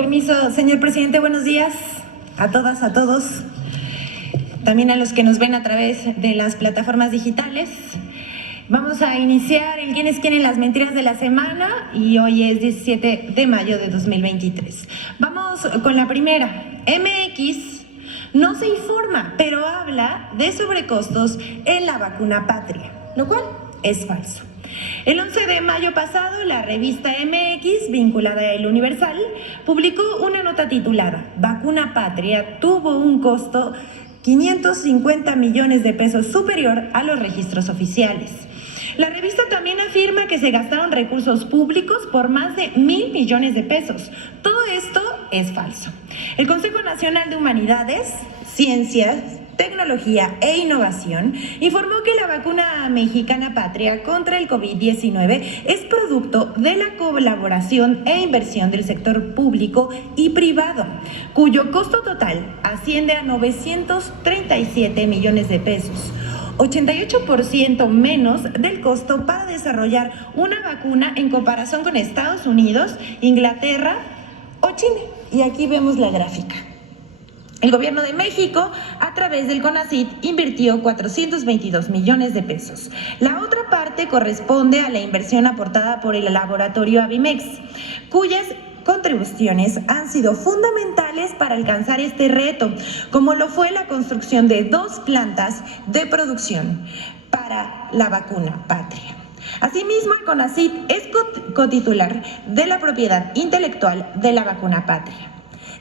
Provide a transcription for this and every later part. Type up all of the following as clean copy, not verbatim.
Permiso, señor presidente, buenos días a todas, a todos, también a los que nos ven a través de las plataformas digitales. Vamos a iniciar el ¿Quién es quién en las mentiras de la semana? Y hoy es 17 de mayo de 2023. Vamos con la primera. MX no se informa, pero habla de sobrecostos en la vacuna Patria, lo cual es falso. El 11 de mayo pasado, la revista MX, vinculada a El Universal, publicó una nota titulada Vacuna Patria tuvo un costo 550 millones de pesos superior a los registros oficiales. La revista también afirma que se gastaron recursos públicos por más de 1,000 millones de pesos. Todo esto es falso. El Consejo Nacional de Humanidades, Ciencias, Tecnología e Innovación informó que la vacuna mexicana Patria contra el COVID-19 es producto de la colaboración e inversión del sector público y privado, cuyo costo total asciende a 937 millones de pesos. 88% menos del costo para desarrollar una vacuna en comparación con Estados Unidos, Inglaterra o China. Y aquí vemos la gráfica. El gobierno de México, a través del CONACYT, invirtió 422 millones de pesos. La otra parte corresponde a la inversión aportada por el laboratorio Avimex, cuyas contribuciones han sido fundamentales para alcanzar este reto, como lo fue la construcción de 2 plantas de producción para la vacuna Patria. Asimismo, el CONACYT es cotitular de la propiedad intelectual de la vacuna Patria.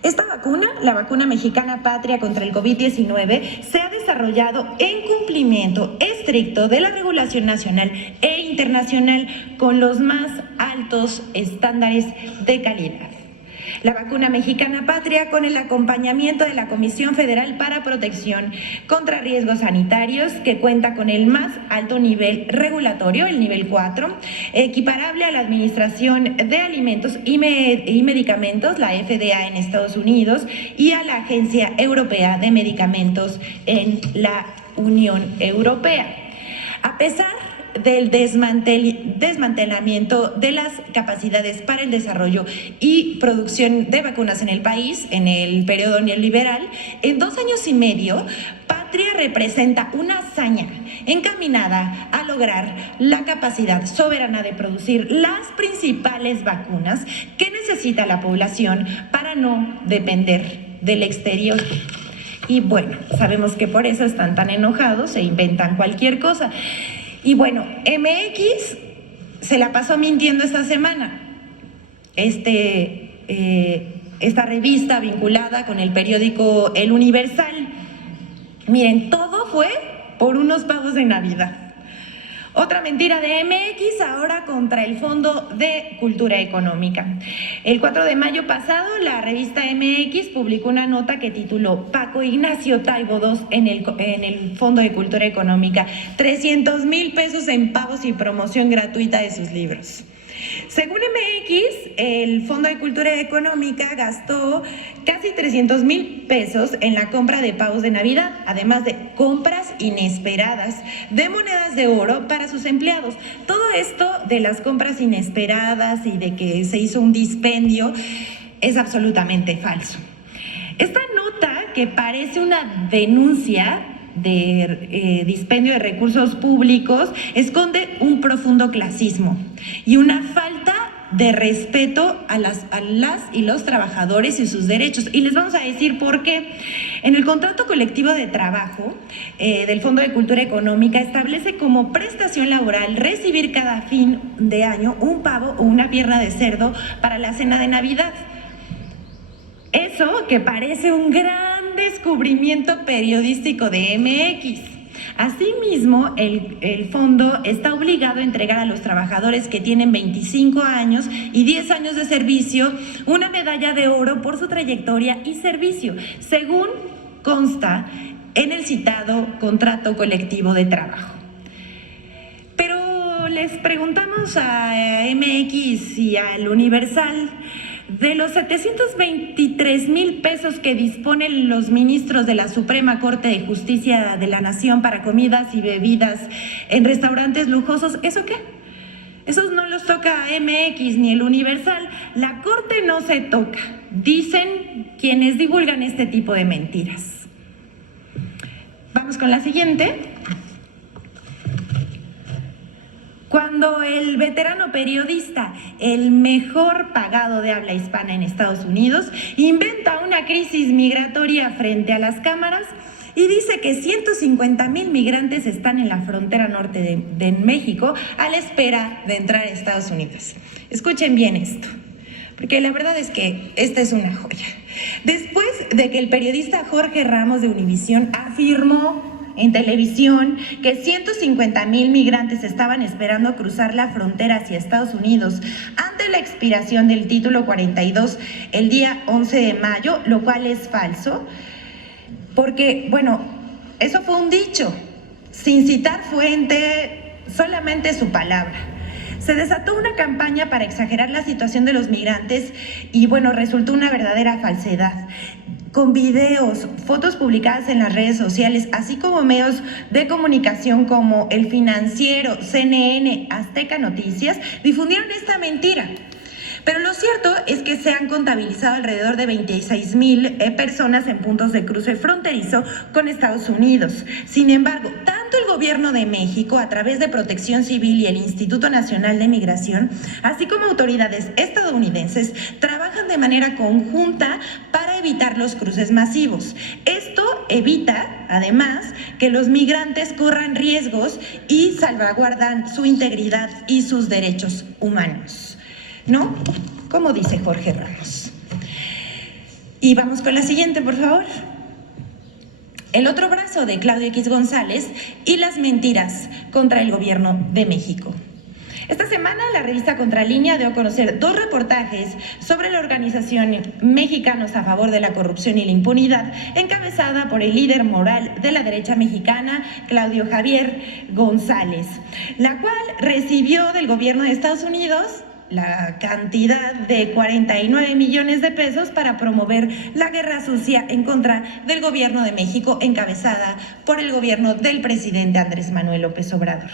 Esta vacuna, la vacuna mexicana Patria contra el COVID-19, se ha desarrollado en cumplimiento estricto de la regulación nacional e internacional con los más altos estándares de calidad. La vacuna mexicana Patria, con el acompañamiento de la Comisión Federal para Protección contra Riesgos Sanitarios, que cuenta con el más alto nivel regulatorio, el nivel 4, equiparable a la Administración de Alimentos y Medicamentos, la FDA en Estados Unidos, y a la Agencia Europea de Medicamentos en la Unión Europea. A pesar del desmantelamiento de las capacidades para el desarrollo y producción de vacunas en el país en el periodo neoliberal, en 2 años y medio, Patria representa una hazaña encaminada a lograr la capacidad soberana de producir las principales vacunas que necesita la población para no depender del exterior. Y bueno, sabemos que por eso están tan enojados e inventan cualquier cosa. Y bueno, MX se la pasó mintiendo esta semana. Esta revista vinculada con el periódico El Universal. Miren, todo fue por unos pavos de Navidad. Otra mentira de MX ahora contra el Fondo de Cultura Económica. El 4 de mayo pasado, la revista MX publicó una nota que tituló Paco Ignacio Taibo II en el Fondo de Cultura Económica. 300,000 pesos en pagos y promoción gratuita de sus libros. Según MX, el Fondo de Cultura Económica gastó casi 300,000 pesos en la compra de pavos de Navidad, además de compras inesperadas de monedas de oro para sus empleados. Todo esto de las compras inesperadas y de que se hizo un dispendio es absolutamente falso. Esta nota, que parece una denuncia de dispendio de recursos públicos, esconde un profundo clasismo y una falta de respeto a las y los trabajadores y sus derechos. Y les vamos a decir por qué. En el contrato colectivo de trabajo del Fondo de Cultura Económica establece como prestación laboral recibir cada fin de año un pavo o una pierna de cerdo para la cena de Navidad. Eso que parece un gran descubrimiento periodístico de MX. Asimismo, el fondo está obligado a entregar a los trabajadores que tienen 25 años y 10 años de servicio una medalla de oro por su trayectoria y servicio, según consta en el citado contrato colectivo de trabajo. Pero les preguntamos a MX y al Universal, de los 723,000 pesos que disponen los ministros de la Suprema Corte de Justicia de la Nación para comidas y bebidas en restaurantes lujosos, ¿eso qué? Esos no los toca MX ni el Universal. La Corte no se toca. dicen quienes divulgan este tipo de mentiras. Vamos con la siguiente. Cuando el veterano periodista, el mejor pagado de habla hispana en Estados Unidos, inventa una crisis migratoria frente a las cámaras y dice que 150,000 migrantes están en la frontera norte de México a la espera de entrar a Estados Unidos. Escuchen bien esto, porque la verdad es que esta es una joya. Después de que el periodista Jorge Ramos de Univisión afirmó en televisión que 150,000 migrantes estaban esperando cruzar la frontera hacia Estados Unidos ante la expiración del título 42 el día 11 de mayo, lo cual es falso, porque, bueno, eso fue un dicho, sin citar fuente, solamente su palabra. Se desató una campaña para exagerar la situación de los migrantes y, bueno, resultó una verdadera falsedad. Con videos, fotos publicadas en las redes sociales, así como medios de comunicación como El Financiero, CNN, Azteca Noticias, difundieron esta mentira. Pero lo cierto es que se han contabilizado alrededor de 26,000 personas en puntos de cruce fronterizo con Estados Unidos. Sin embargo, tanto el Gobierno de México, a través de Protección Civil y el Instituto Nacional de Migración, así como autoridades estadounidenses, trabajan de manera conjunta para evitar los cruces masivos. Esto evita, además, que los migrantes corran riesgos y salvaguardan su integridad y sus derechos humanos, ¿no? Como dice Jorge Ramos. Y vamos con la siguiente, por favor. El otro brazo de Claudio X González y las mentiras contra el Gobierno de México. Esta semana la revista Contralínea dio a conocer 2 reportajes sobre la organización Mexicanos a Favor de la Corrupción y la Impunidad, encabezada por el líder moral de la derecha mexicana, Claudio Javier González, la cual recibió del gobierno de Estados Unidos la cantidad de 49 millones de pesos para promover la guerra sucia en contra del Gobierno de México, encabezada por el gobierno del presidente Andrés Manuel López Obrador.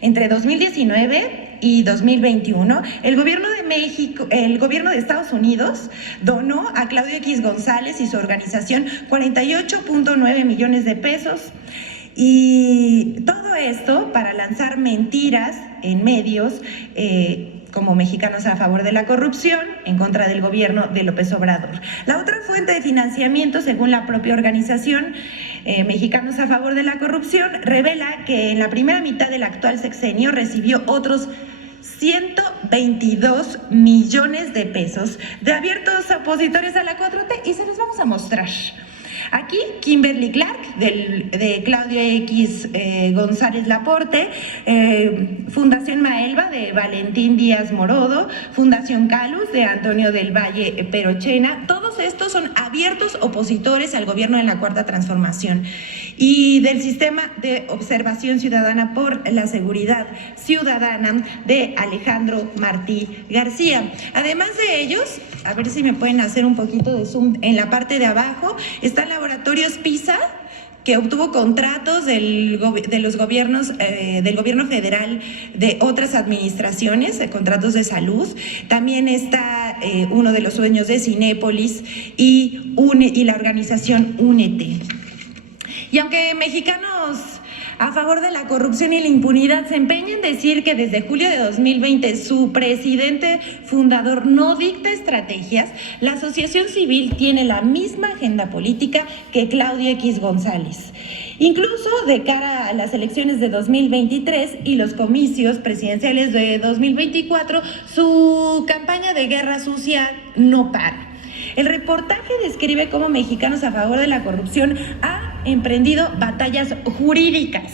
Entre 2019 y 2021, el Gobierno de México, el Gobierno de Estados Unidos donó a Claudio X González y su organización 48.9 millones de pesos. Y todo esto para lanzar mentiras en medios como Mexicanos a Favor de la Corrupción, en contra del gobierno de López Obrador. La otra fuente de financiamiento, según la propia organización Mexicanos a Favor de la Corrupción, revela que en la primera mitad del actual sexenio recibió otros 122 millones de pesos de abiertos opositores a la 4T, y se los vamos a mostrar. Aquí, Kimberly Clark, de Claudio X González Laporte, Fundación Maelba, de Valentín Díaz Morodo, Fundación Calus, de Antonio del Valle Perochena. Todos estos son abiertos opositores al gobierno de la Cuarta Transformación. Y del Sistema de Observación Ciudadana por la Seguridad Ciudadana, de Alejandro Martí García. Además de ellos, a ver si me pueden hacer un poquito de zoom en la parte de abajo, está Laboratorios PISA, que obtuvo contratos de los gobiernos, del gobierno federal, de otras administraciones, contratos de salud. También está uno de los sueños de Cinépolis y la organización Únete. Y aunque Mexicanos a Favor de la Corrupción y la Impunidad se empeña en decir que desde julio de 2020 su presidente fundador no dicta estrategias, la asociación civil tiene la misma agenda política que Claudio X González. Incluso de cara a las elecciones de 2023 y los comicios presidenciales de 2024, su campaña de guerra sucia no para. El reportaje describe cómo Mexicanos a Favor de la Corrupción ha emprendido batallas jurídicas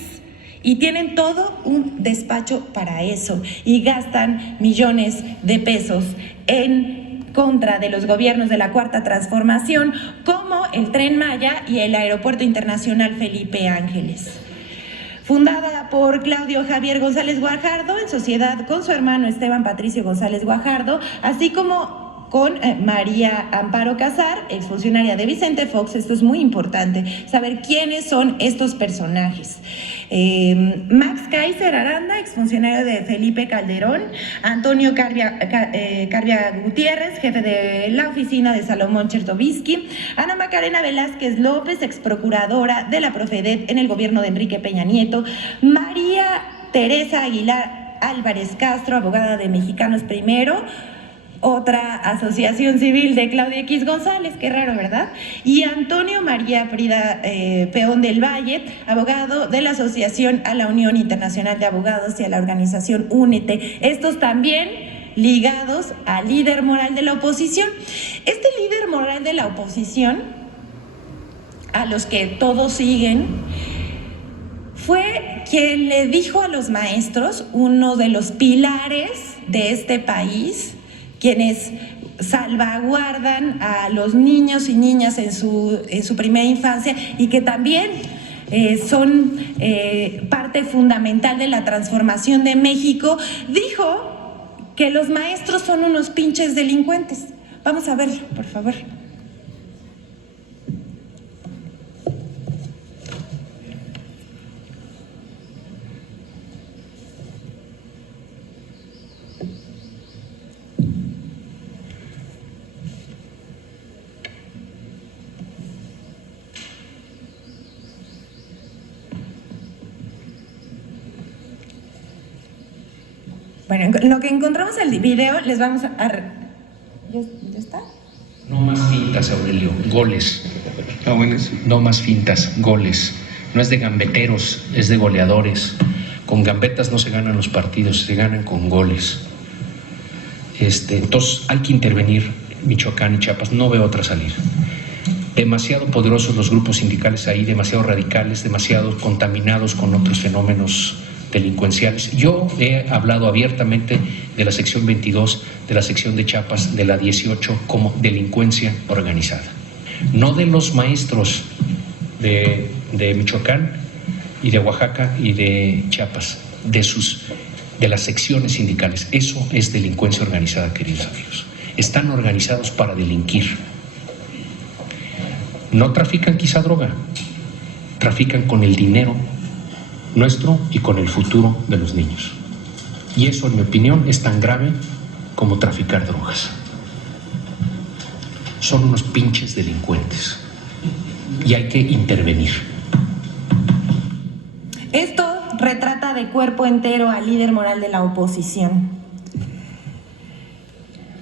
y tienen todo un despacho para eso y gastan millones de pesos en contra de los gobiernos de la Cuarta Transformación, como el Tren Maya y el Aeropuerto Internacional Felipe Ángeles. Fundada por Claudio Javier González Guajardo en sociedad con su hermano Esteban Patricio González Guajardo, así como con María Amparo Casar, exfuncionaria de Vicente Fox. Esto es muy importante, saber quiénes son estos personajes. Max Kaiser Aranda, exfuncionario de Felipe Calderón. Antonio Carbia Gutiérrez, jefe de la oficina de Salomón Chertovisky. Ana Macarena Velázquez López, exprocuradora de la Profedet en el gobierno de Enrique Peña Nieto. María Teresa Aguilar Álvarez Castro, abogada de Mexicanos Primero, otra asociación civil de Claudia X González, qué raro, ¿verdad? Y Antonio María Frida Peón del Valle, abogado de la Asociación a la Unión Internacional de Abogados y a la organización Únete. Estos también ligados al líder moral de la oposición. Este líder moral de la oposición, a los que todos siguen, fue quien le dijo a los maestros, uno de los pilares de este país, quienes salvaguardan a los niños y niñas en su primera infancia y que también son parte fundamental de la transformación de México, dijo que los maestros son unos pinches delincuentes. Vamos a verlo, por favor. Bueno, en lo que encontramos el video, les vamos a... ¿Ya está? No más fintas, Aurelio, goles. Ah, bueno, sí. No más fintas, goles. No es de gambeteros, es de goleadores. Con gambetas no se ganan los partidos, se ganan con goles. Entonces hay que intervenir Michoacán y Chiapas, no veo otra salida. Demasiado poderosos los grupos sindicales ahí, demasiado radicales, demasiado contaminados con otros fenómenos delincuenciales. Yo he hablado abiertamente de la sección 22, de la sección de Chiapas, de la 18 como delincuencia organizada. No de los maestros de Michoacán y de Oaxaca y de Chiapas, de las secciones sindicales. Eso es delincuencia organizada, queridos amigos. Están organizados para delinquir. No trafican quizá droga, trafican con el dinero nuestro y con el futuro de los niños. Y eso, en mi opinión, es tan grave como traficar drogas. Son unos pinches delincuentes y hay que intervenir. Esto retrata de cuerpo entero al líder moral de la oposición.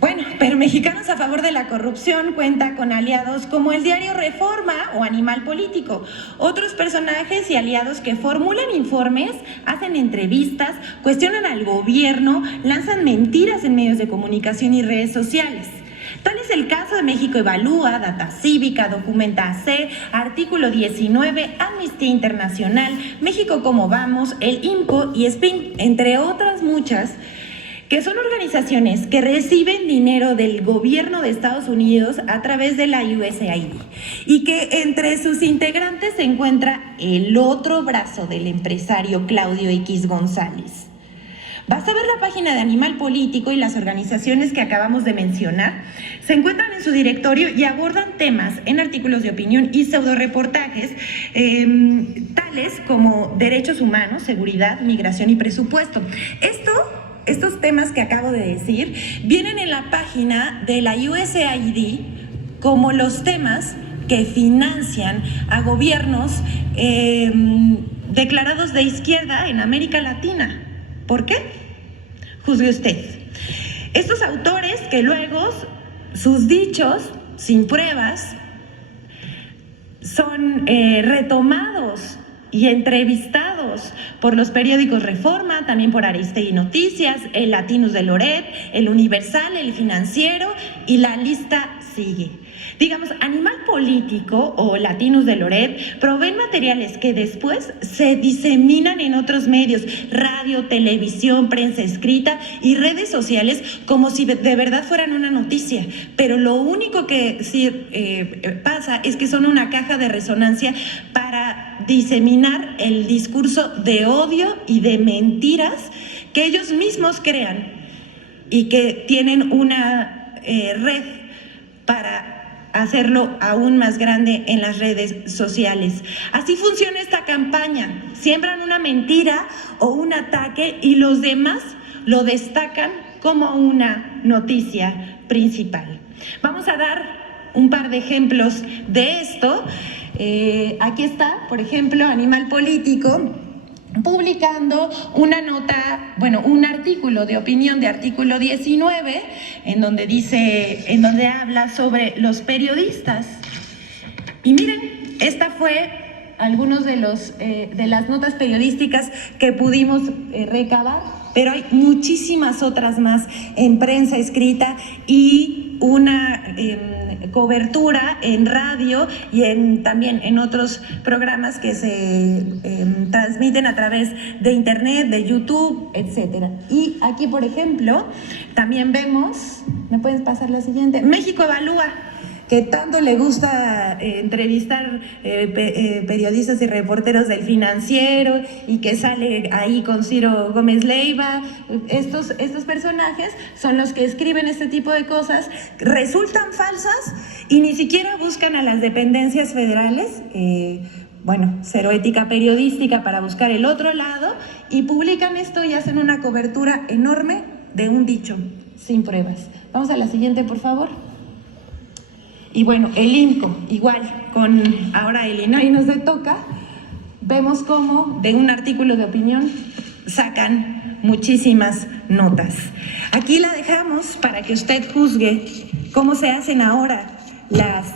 Bueno, pero Mexicanos a Favor de la Corrupción cuenta con aliados como el diario Reforma o Animal Político, otros personajes y aliados que formulan informes, hacen entrevistas, cuestionan al gobierno, lanzan mentiras en medios de comunicación y redes sociales. Tal es el caso de México Evalúa, Data Cívica, Documenta AC, Artículo 19, Amnistía Internacional, México Cómo Vamos, el INPO y SPIN, entre otras muchas, que son organizaciones que reciben dinero del gobierno de Estados Unidos a través de la USAID y que entre sus integrantes se encuentra el otro brazo del empresario Claudio X González. Basta ver la página de Animal Político y las organizaciones que acabamos de mencionar se encuentran en su directorio y abordan temas en artículos de opinión y pseudoreportajes tales como derechos humanos, seguridad, migración y presupuesto. Estos temas que acabo de decir vienen en la página de la USAID como los temas que financian a gobiernos declarados de izquierda en América Latina. ¿Por qué? Juzgue usted. Estos autores que luego sus dichos, sin pruebas, son retomados y entrevistados por los periódicos Reforma, también por Aristegui Noticias, el Latinus de Loret, el Universal, el Financiero, y la lista sigue. Digamos, Animal Político o Latinus de Loret proveen materiales que después se diseminan en otros medios, radio, televisión, prensa escrita y redes sociales, como si de verdad fueran una noticia. Pero lo único que sí pasa es que son una caja de resonancia para diseminar el discurso de odio y de mentiras que ellos mismos crean y que tienen una red para hacerlo aún más grande en las redes sociales. Así funciona esta campaña. Siembran una mentira o un ataque y los demás lo destacan como una noticia principal. Vamos a dar un par de ejemplos de esto. Aquí está, por ejemplo, Animal Político publicando una nota, un artículo de opinión de artículo 19, en donde habla sobre los periodistas. Y miren, esta fue algunos de las notas periodísticas que pudimos recabar, pero hay muchísimas otras más en prensa escrita y una cobertura en radio y también en otros programas que se transmiten a través de internet, de YouTube, etcétera. Y aquí, por ejemplo, también vemos, ¿me puedes pasar la siguiente? México Evalúa, que tanto le gusta entrevistar periodistas y reporteros del Financiero y que sale ahí con Ciro Gómez Leiva. Estos personajes son los que escriben este tipo de cosas, resultan falsas y ni siquiera buscan a las dependencias federales, cero ética periodística para buscar el otro lado, y publican esto y hacen una cobertura enorme de un dicho, sin pruebas. Vamos a la siguiente, por favor. Y bueno, el INCO, igual, con ahora Illinois nos toca, vemos cómo de un artículo de opinión sacan muchísimas notas. Aquí la dejamos para que usted juzgue cómo se hacen ahora las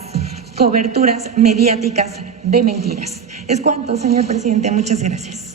coberturas mediáticas de mentiras. Es cuanto, señor presidente. Muchas gracias.